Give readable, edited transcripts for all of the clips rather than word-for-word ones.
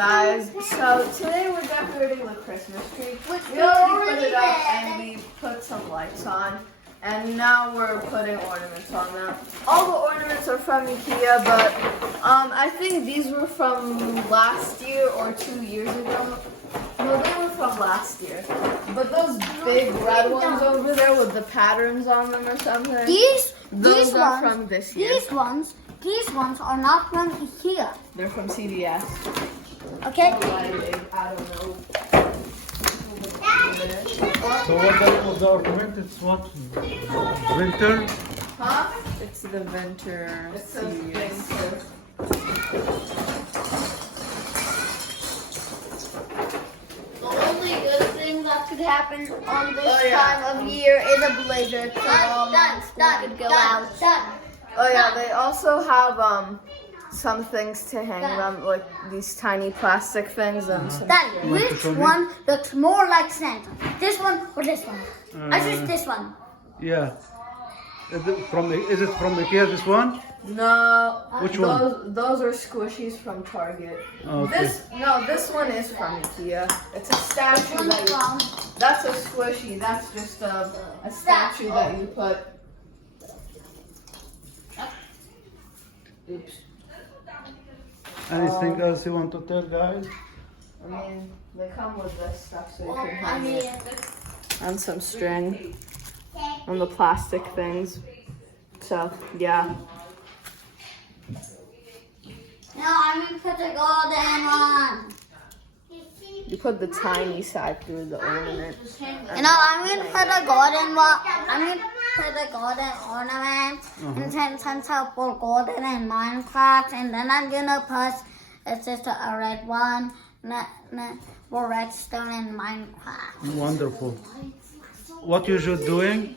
Guys, so today we're decorating the Christmas tree. We already put it up and we put some lights on, and now we're putting ornaments on them. All the ornaments are from IKEA, but I think these were from last year or 2 years ago. No, they were from last year. But those big red ones over there with the patterns on them or something, those are from this year. These ones are not from IKEA. They're from CVS. Okay. I don't know. So what the ornament? It's what? Winter? Huh? It's the Vinter It says series. Vinter. The only good thing that could happen on this Oh, yeah. time of year is a blizzard. So all my school could go out. Oh yeah, they also have some things to hang them, like these tiny plastic things and some. Daddy, which one looks more like Santa? This one or this one? I choose this one. Yeah. Is it from IKEA, this one? No. Which one? Those are squishies from Target. Okay. This one is from IKEA. It's a statue that's a squishy. That's just a statue that you put. Oops. Anything else you want to tell, guys? I mean, they come with this stuff so you can I hang mean, it on some string on the plastic things. So, yeah. no, I'm gonna put the golden one. You put the tiny side through the ornament. No, I'm gonna put a golden one. I'm gonna put a golden ornament, and then since I put golden in Minecraft, and then I'm gonna put it's just a red one, for redstone in Minecraft. Wonderful. What you should doing?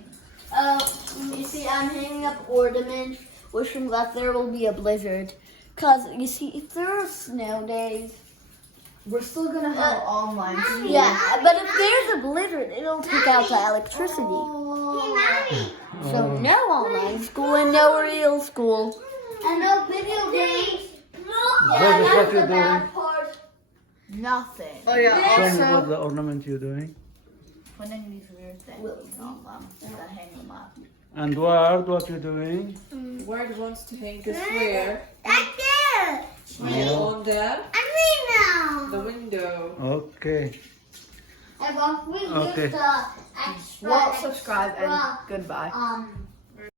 You see, I'm hanging up ornaments, wishing that there will be a blizzard. Cause you see, if there are snow days, We're still gonna have online school. yeah, but if there's a blizzard, it'll take out the electricity. So no online school and no real school. And no video games. What is what you're doing? Nothing. Oh yeah. Show me Also, what the ornament you're doing. Putting these weird things on them to hang them up. And what you doing? Ward wants to hang this where? Right there. On there? I mean now. The window. Okay. And once we Okay. use the extra, well, subscribe and goodbye.